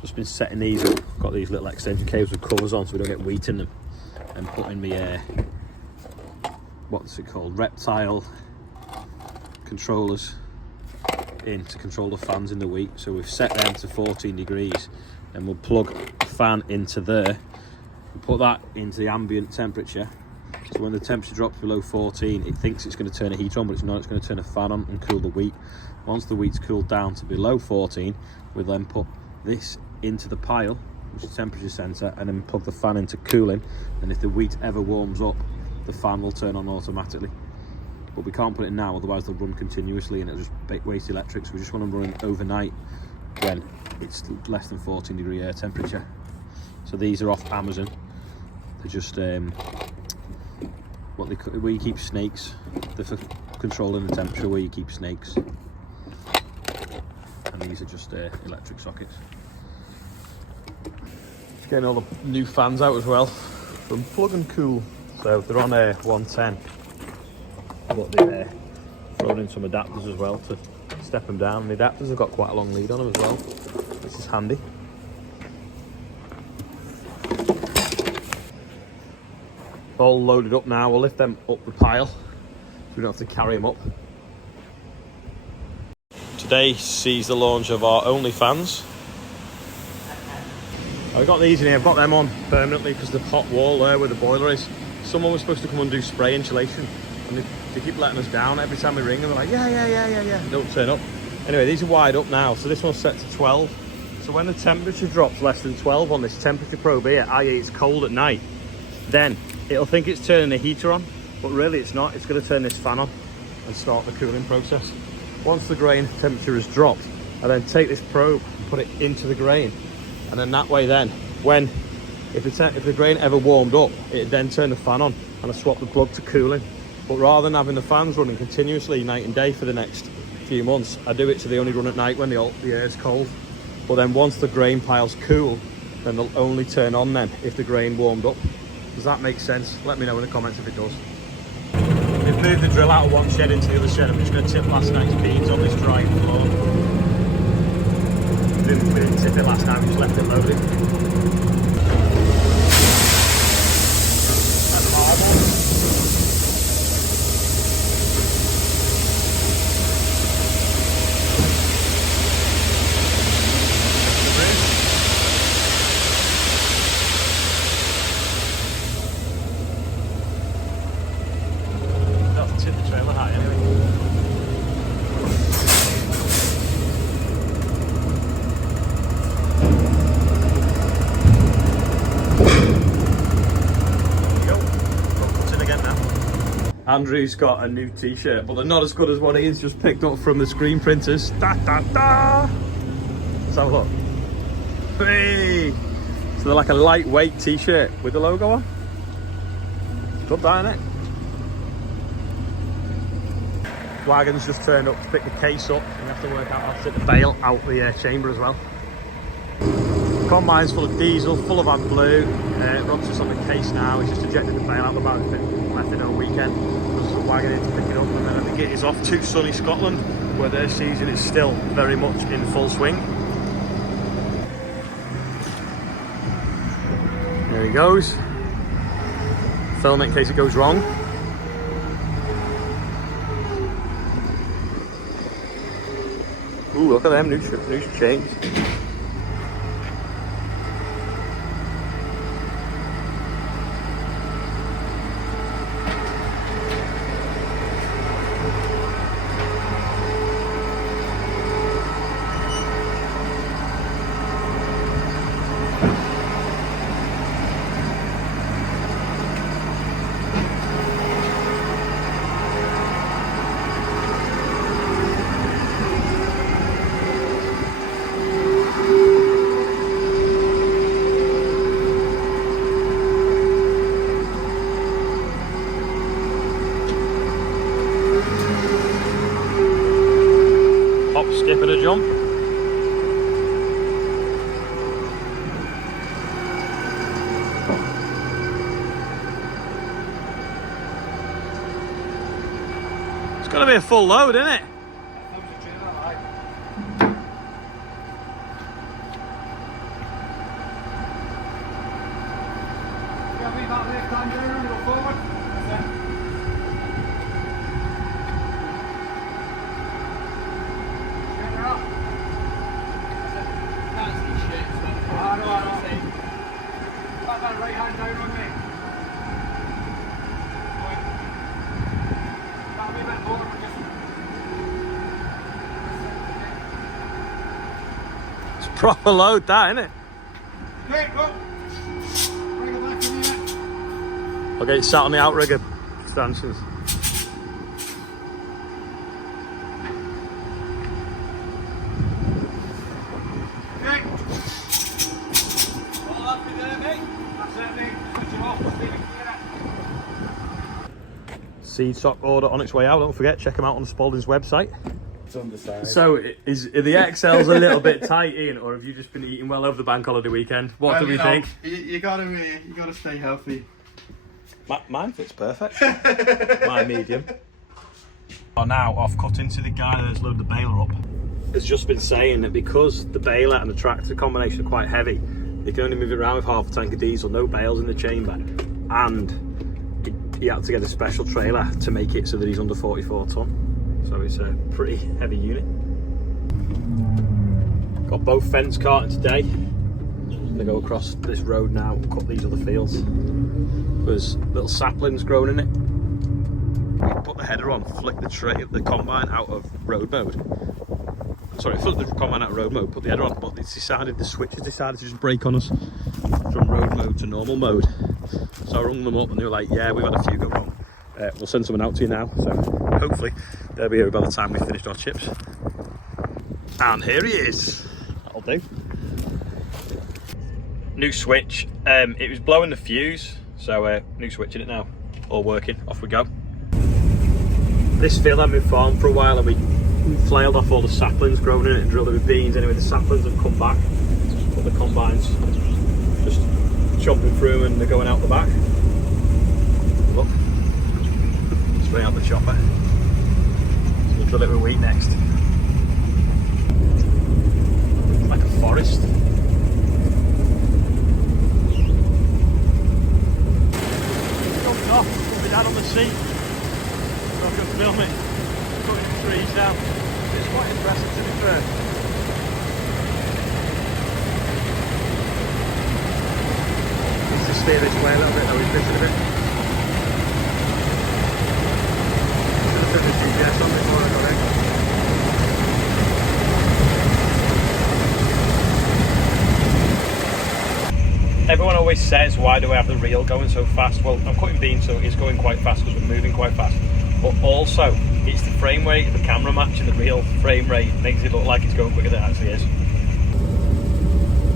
Just been setting these up. Got these little extension cables with covers on so we don't get wheat in them. And putting me, what's it called? Reptile controllers in to control the fans in the wheat. So we've set them to 14 degrees. And we'll plug a fan into there. We'll put that into the ambient temperature. So when the temperature drops below 14, it thinks it's going to turn a heater on, but it's not. It's going to turn a fan on and cool the wheat. Once the wheat's cooled down to below 14, we'll then put this into the pile, which is temperature sensor, and then plug the fan into cooling. And if the wheat ever warms up, the fan will turn on automatically. But we can't put it now, otherwise they'll run continuously and it'll just waste electric. So we just want them running overnight when it's less than 14 degree air temperature. So these are off Amazon. They're just where you keep snakes. They're for controlling the temperature where you keep snakes. And these are just electric sockets. Just getting all the new fans out as well from Plug and Cool. So they're on 110, but they're thrown in some adapters as well to step them down. The adapters have got quite a long lead on them as well. This is handy. All loaded up now. We'll lift them up the pile so we don't have to carry them up. Today sees the launch of our only fans. I've got these in here. I've got them on permanently because the hot wall there where the boiler is. Someone was supposed to come and do spray insulation, and they keep letting us down every time we ring them. They're like, yeah. Don't turn up. Anyway, these are wired up now. So this one's set to 12. So when the temperature drops less than 12 on this temperature probe here, i.e. it's cold at night, then it'll think it's turning the heater on, but really it's not. It's going to turn this fan on and start the cooling process. Once the grain temperature has dropped, I then take this probe and put it into the grain, and then that way then, if the grain ever warmed up, it'd then turn the fan on and I swap the plug to cooling. But rather than having the fans running continuously night and day for the next few months, I do it so they only run at night when the air's cold. But then once the grain pile's cool, then they'll only turn on then if the grain warmed up. Does that make sense? Let me know in the comments if it does. We've moved the drill out of one shed into the other shed. I'm just going to tip last night's beans on this dry floor. We didn't tip it last night, we just left it loaded. That's marble. Andrew's got a new t-shirt, but they're not as good as what he's just picked up from the screen printers. Da, da, da. Let's have a look. Hey! So they're like a lightweight t-shirt with the logo on. Good that, innit? Wagon's just turned up to pick the case up, and we have to work out how to take the bale out the chamber as well. Combine's full of diesel, full of AdBlue. Rob's just on the case now. He's just ejected the bale out the back. Left it all weekend. There's a wagon in to pick it up, and then I think it is off to sunny Scotland, where their season is still very much in full swing. There he goes. Film it in case it goes wrong. Ooh, look at them new chains. Skip and a jump. It's got to be a full load, isn't it? hand down and go forward. That's it. Straighten her up. That's it. Can't see shit. I know. Put that right hand down on me. Going. That'll be a bit more, but just... It's a proper load, that, isn't it? Okay, go. Bring it back in here. I'll get it sat on the outrigger stanchions. Okay. All happy there, mate? That's it, mate. Switch it off. Leave it clear. Seed stock order on its way out. Don't forget, check them out on Spalding's website. It's on the side. So, are the XLs a little bit tight, Ian, or have you just been eating well over the bank holiday weekend? What do we think? You gotta stay healthy. Mine fits perfect. My medium. Are now off cutting to the guy that's loaded the baler up. Has just been saying that because the baler and the tractor combination are quite heavy, they can only move it around with half a tank of diesel, no bales in the chamber, and he had to get a special trailer to make it so that he's under 44 tonne. So it's a pretty heavy unit. Got both fence carting today. I'm gonna go across this road now and cut these other fields. There's little saplings growing in it. We put the header on, flick the combine out of road mode. Sorry, flick the combine out of road mode, put the header on, but the switch has decided to just brake on us from road mode to normal mode. So I rung them up and they were like, yeah, we've had a few go wrong. We'll send someone out to you now, so hopefully they'll be here by the time we finished our chips. And here he is. That'll do. New switch. It was blowing the fuse, so new switch in it now. All working. Off we go. This field had been farmed for a while, and we flailed off all the saplings growing in it and drilled it with beans. Anyway, the saplings have come back. Just put the combines, just chopping through them, and they're going out the back. Look. Straight out the chopper. So we'll drill it with wheat next. Like a forest. Jumped off, put my dad on the seat. So I can film it. Cutting the trees down. It's quite impressive to be fair. Needs to steer this way a little bit though, he's missing a bit. Put the GPS on before I got in. Everyone always says, why do I have the reel going so fast? Well, I'm cutting beans, so it's going quite fast because we're moving quite fast. But also, it's the frame rate of the camera matching the reel frame rate makes it look like it's going quicker than it actually is.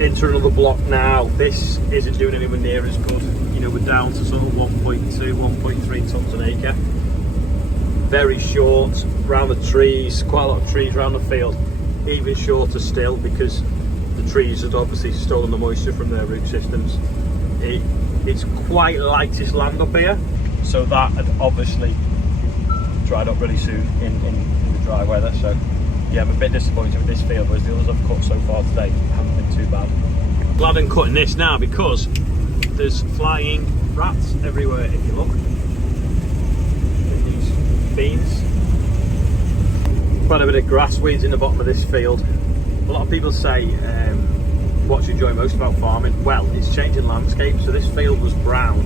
Into another block now. This isn't doing anywhere near as good. You know, we're down to sort of 1.2, 1.3 tonnes an acre. Very short around the trees, quite a lot of trees around the field. Even shorter still because the trees had obviously stolen the moisture from their root systems. It's quite lightest land up here, so that had obviously dried up really soon in the dry weather. So yeah, I'm a bit disappointed with this field, whereas the others I've cut so far today haven't been too bad. Glad I'm cutting this now because there's flying rats everywhere if you look. These beans. Quite a bit of grass weeds in the bottom of this field. A lot of people say, what you enjoy most about farming? Well, it's changing landscape. So this field was brown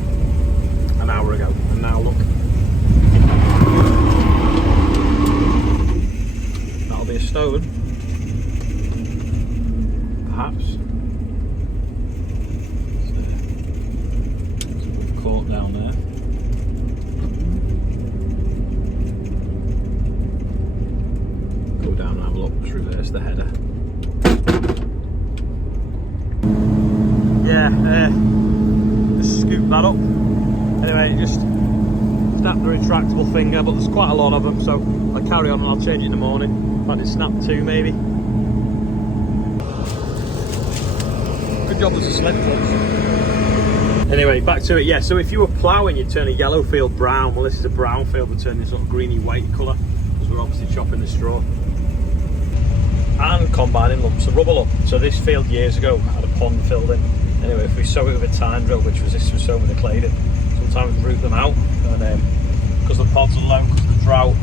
an hour ago, and now look. That'll be a stone, perhaps. So caught down there. Go down and have a look, just reverse the header. Yeah, just scoop that up. Anyway, just snap the retractable finger, but there's quite a lot of them, so I'll carry on and I'll change it in the morning. Might just snap two maybe. Good job there's a slip clutch. Anyway, back to it. Yeah, so if you were ploughing, you'd turn a yellow field brown. Well, this is a brown field, we're turning sort of greeny white colour because we're obviously chopping the straw. And combining lumps of rubble up. So this field years ago had a pond filled in. Anyway, if we sow it with a tine drill, this was sown with a claydon, so sometimes root them out, and because the pods are low, because of the drought,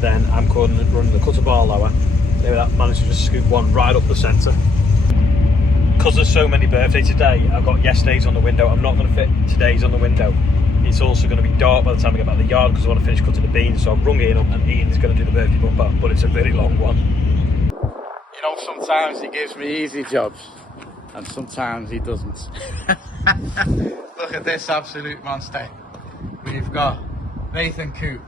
then I'm running the cutter bar lower. Anyway, that managed to just scoop one right up the centre. Because there's so many birthdays today, I've got yesterday's on the window. I'm not going to fit today's on the window. It's also going to be dark by the time I get back to the yard because I want to finish cutting the beans. So I've rung Ian up, and Ian is going to do the birthday bumper, but it's a very long one. You know, sometimes he gives me easy jobs, and sometimes he doesn't. Look at this absolute monster. We've got Nathan Coop,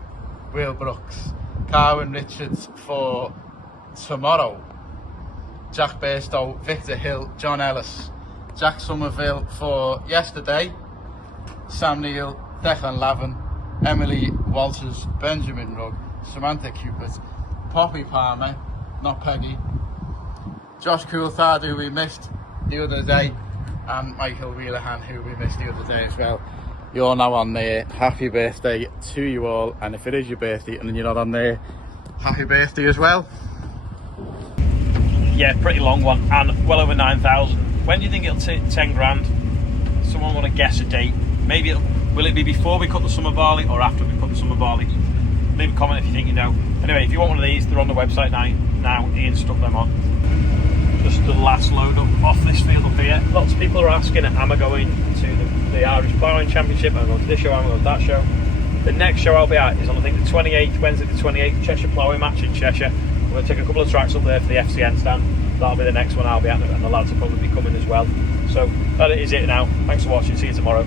Will Brooks, Carwyn Richards for tomorrow, Jack Bairstow, Victor Hill, John Ellis, Jack Somerville for yesterday, Sam Neal, Declan Lavin, Emily Walters, Benjamin Rugg, Samantha Cupid, Poppy Palmer, not Peggy, Josh Coulthard, who we missed the other day, and Michael Wheelahan, who we missed the other day as well. You're now on there. Happy birthday to you all, and if it is your birthday and you're not on there, happy birthday as well. Yeah, pretty long one, and well over 9,000. When do you think it'll take 10 grand? Someone want to guess a date? Maybe will it be before we cut the summer barley or after we cut the summer barley? Leave a comment if you think you know. Anyway, if you want one of these, they're on the website now. Ian stuck them on. Just the last load up off this field up here. Lots of people are asking, am I going to the Irish Ploughing Championship? Am I going to this show? Am I going to that show? The next show I'll be at is on, I think, the 28th, Wednesday the 28th, Cheshire Ploughing match in Cheshire. I'm going to take a couple of tracks up there for the FCN stand. That'll be the next one I'll be at, and the lads will probably be coming as well. So that is it now. Thanks for watching. See you tomorrow.